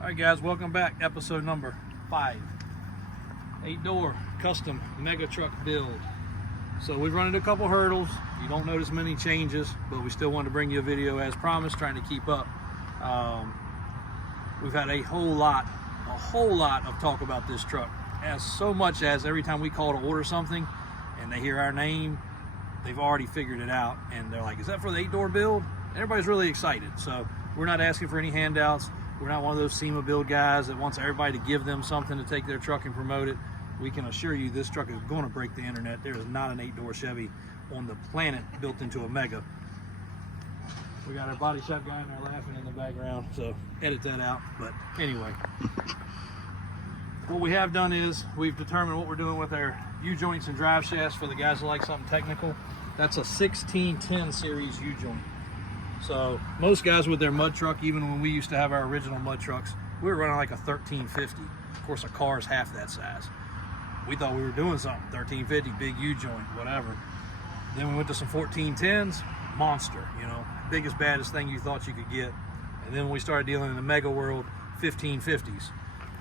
All right, guys, welcome back. Episode number 5. 8-door custom mega truck build. So we've run into a couple hurdles. You don't notice many changes, but we still wanted to bring you a video as promised, trying to keep up. We've had a whole lot of talk about this truck, as so much as every time we call to order something and they hear our name, they've already figured it out and they're like, is that for the 8-door build? Everybody's really excited. So we're not asking for any handouts. We're not one of those SEMA build guys that wants everybody to give them something to take their truck and promote it. We can assure you this truck is going to break the internet. There is not an 8-door Chevy on the planet built into a Mega. We got our body shop guy in there laughing in the background, so edit that out. But anyway, what we have done is we've determined what we're doing with our U-joints and drive shafts for the guys that like something technical. That's a 1610 series U-joint. So most guys with their mud truck, even when we used to have our original mud trucks, we were running like a 1350. Of course, a car is half that size. We thought we were doing something, 1350, big U-joint, whatever. Then we went to some 1410s, monster, you know, biggest, baddest thing you thought you could get. And then when we started dealing in the Mega world, 1550s.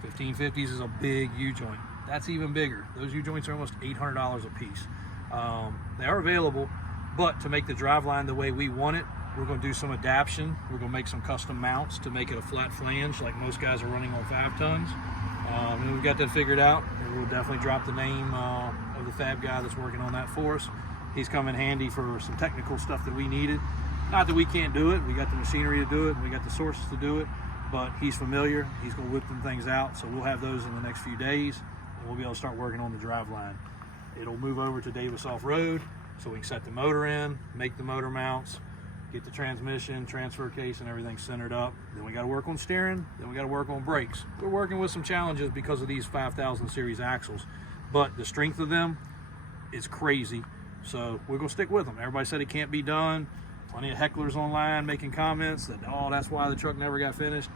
1550s is a big U-joint. That's even bigger. Those U-joints are almost $800 a piece. They are available, but to make the driveline the way we want it, we're going to do some adaptation. We're going to make some custom mounts to make it a flat flange like most guys are running on 5 tons. And we've got that figured out. We'll definitely drop the name of the fab guy that's working on that for us. He's come in handy for some technical stuff that we needed. Not that we can't do it. We got the machinery to do it, and we got the sources to do it, but he's familiar. He's going to whip them things out, so we'll have those in the next few days, and we'll be able to start working on the driveline. It'll move over to Davis Off-Road, so we can set the motor in, make the motor mounts, get the transmission, transfer case, and everything centered up. Then we got to work on steering. Then we got to work on brakes. We're working with some challenges because of these 5000 series axles, but the strength of them is crazy. So we're gonna stick with them. Everybody said it can't be done. Plenty of hecklers online making comments that, oh, that's why the truck never got finished.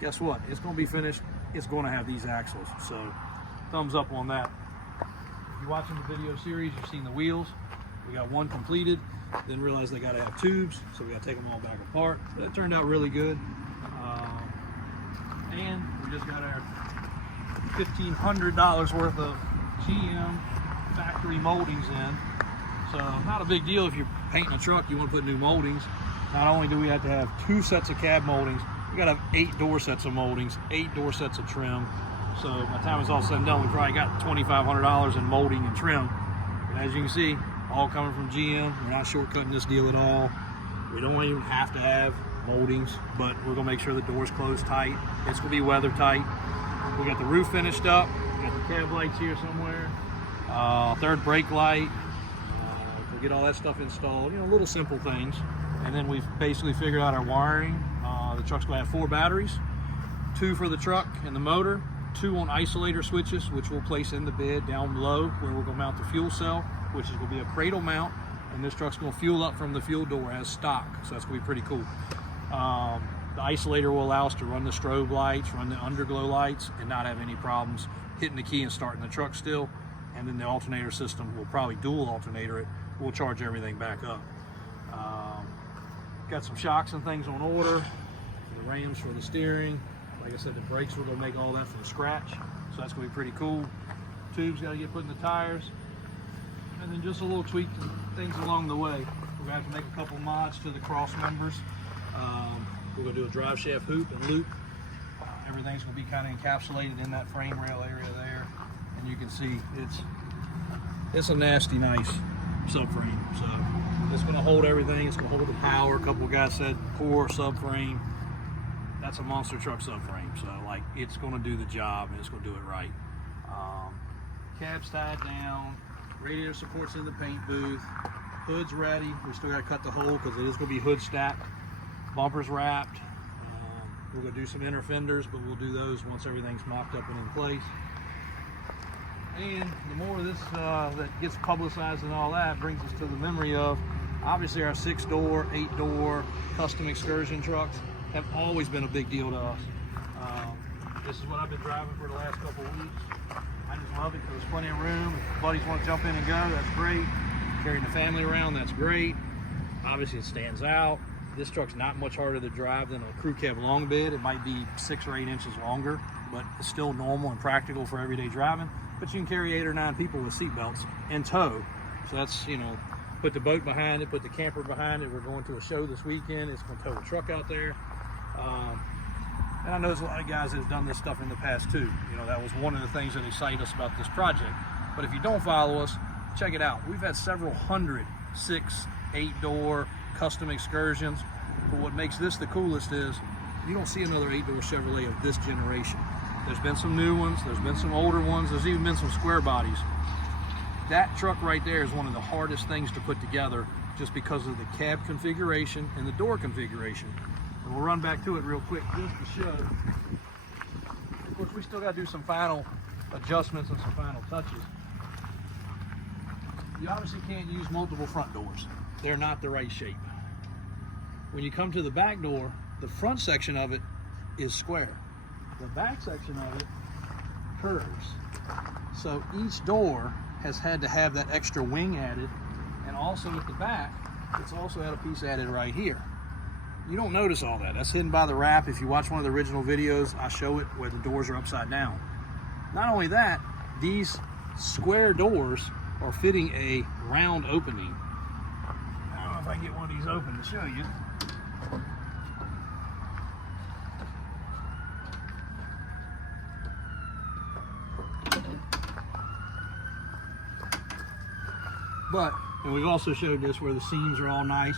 Guess what? It's gonna be finished. It's gonna have these axles. So thumbs up on that. If you're watching the video series, you've seen the wheels. We got one completed, then realized they got to have tubes, so we got to take them all back apart. But it turned out really good. And we just got our $1,500 worth of GM factory moldings in. So not a big deal if you're painting a truck, you want to put new moldings. Not only do we have to have 2 sets of cab moldings, we got to have 8-door sets of moldings, 8-door sets of trim. So by the time it's all said and done, we probably got $2,500 in molding and trim. But as you can see, all coming from GM. We're not shortcutting this deal at all. We don't even have to have moldings, but we're gonna make sure the doors close tight. It's gonna be weather tight. We got the roof finished up. We got the cab lights here somewhere. Third brake light. We'll get all that stuff installed. You know, little simple things. And then we've basically figured out our wiring. The truck's gonna have 4 batteries, 2 for the truck and the motor, 2 on isolator switches, which we'll place in the bed down below where we're gonna mount the fuel cell, which is going to be a cradle mount, and this truck's going to fuel up from the fuel door as stock, so that's going to be pretty cool. The isolator will allow us to run the strobe lights, run the underglow lights, and not have any problems hitting the key and starting the truck still. And then the alternator system will probably dual alternator it. We'll charge everything back up. Got some shocks and things on order, the rams for the steering. Like I said, the brakes, we're going to make all that from scratch, so that's going to be pretty cool. Tubes got to get put in the tires. And then just a little tweak things along the way. We're gonna have to make a couple mods to the cross members. We're gonna do a drive shaft hoop and loop. Everything's gonna be kind of encapsulated in that frame rail area there. And you can see it's a nasty, nice subframe. So it's gonna hold everything. It's gonna hold the power. A couple of guys said poor subframe. That's a monster truck subframe. So like it's gonna do the job and it's gonna do it right. Cab's tied down. Radiator supports in the paint booth. Hood's ready. We still got to cut the hole because it is going to be hood stacked. Bumpers wrapped. We're going to do some inner fenders, but we'll do those once everything's mocked up and in place. And the more of this that gets publicized and all that brings us to the memory of, obviously our 6-door, 8-door custom excursion trucks have always been a big deal to us. This is what I've been driving for the last couple of weeks. I just love it because there's plenty of room. If buddies want to jump in and go, that's great. Carrying the family around, that's great. Obviously it stands out. This truck's not much harder to drive than a crew cab long bed. It might be 6 or 8 inches longer, but it's still normal and practical for everyday driving. But you can carry 8 or 9 people with seat belts and tow. So that's, you know, put the boat behind it, put the camper behind it. We're going to a show this weekend. It's going to tow the truck out there. And I know there's a lot of guys that have done this stuff in the past too. You know, that was one of the things that excite us about this project. But if you don't follow us, check it out. We've had several hundred 6, 8-door custom excursions. But what makes this the coolest is you don't see another 8-door Chevrolet of this generation. There's been some new ones, there's been some older ones, there's even been some square bodies. That truck right there is one of the hardest things to put together just because of the cab configuration and the door configuration. And we'll run back to it real quick just to show. Of course, we still got to do some final adjustments and some final touches. You obviously can't use multiple front doors. They're not the right shape. When you come to the back door, the front section of it is square. The back section of it curves. So each door has had to have that extra wing added, and also at the back, it's also had a piece added right here. You don't notice all that. That's hidden by the wrap. If you watch one of the original videos, I show it where the doors are upside down. Not only that, these square doors are fitting a round opening. I don't know if I can get one of these open to show you. But, and we've also showed this where the seams are all nice,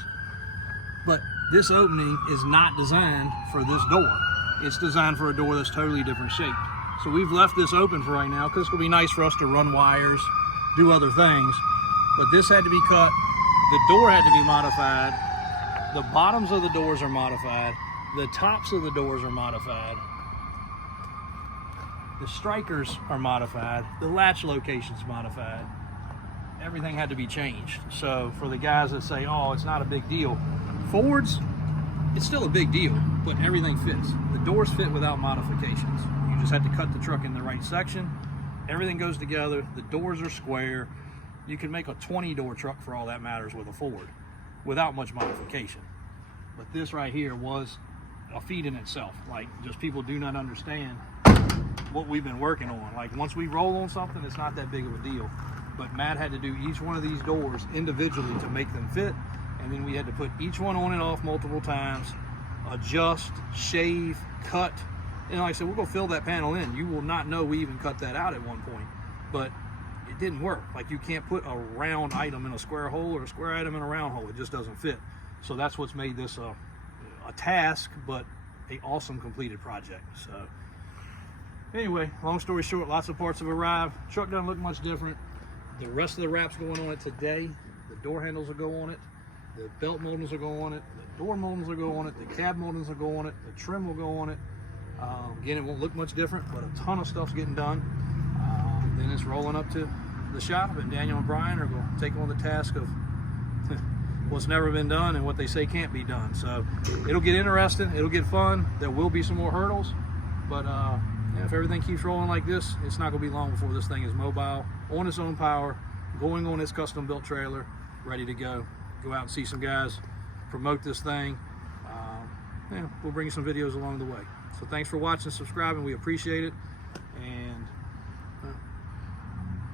but this opening is not designed for this door. It's designed for a door that's totally different shaped. So we've left this open for right now because it's gonna be nice for us to run wires, do other things, but this had to be cut. The door had to be modified. The bottoms of the doors are modified. The tops of the doors are modified. The strikers are modified. The latch location's modified. Everything had to be changed. So for the guys that say, oh, it's not a big deal, Fords, it's still a big deal, but everything fits. The doors fit without modifications. You just had to cut the truck in the right section. Everything goes together. The doors are square. You can make a 20-door truck for all that matters with a Ford without much modification. But this right here was a feat in itself. Like, just people do not understand what we've been working on. Like, once we roll on something, it's not that big of a deal. But Matt had to do each one of these doors individually to make them fit, and then we had to put each one on and off multiple times, adjust, shave, cut. And like I said, we'll go fill that panel in. You will not know we even cut that out at one point, but it didn't work. Like, you can't put a round item in a square hole or a square item in a round hole. It just doesn't fit. So that's what's made this a task, but an awesome completed project. So anyway, long story short, lots of parts have arrived. Truck doesn't look much different. The rest of the wrap's going on it today. The door handles will go on it. The belt moldings will go on it. The door moldings will go on it. The cab moldings will go on it. The trim will go on it. Again, it won't look much different, but a ton of stuff's getting done. Then it's rolling up to the shop, and Daniel and Brian are going to take on the task of what's never been done and what they say can't be done. So it'll get interesting. It'll get fun. There will be some more hurdles, but yeah, if everything keeps rolling like this, it's not going to be long before this thing is mobile, on its own power, going on its custom built trailer, ready to go. Go out and see some guys, promote this thing. Yeah, we'll bring you some videos along the way. So thanks for watching, subscribing. We appreciate it. And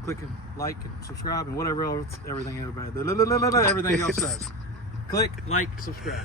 click and like and subscribe and whatever else, everything else says. Click, like, subscribe.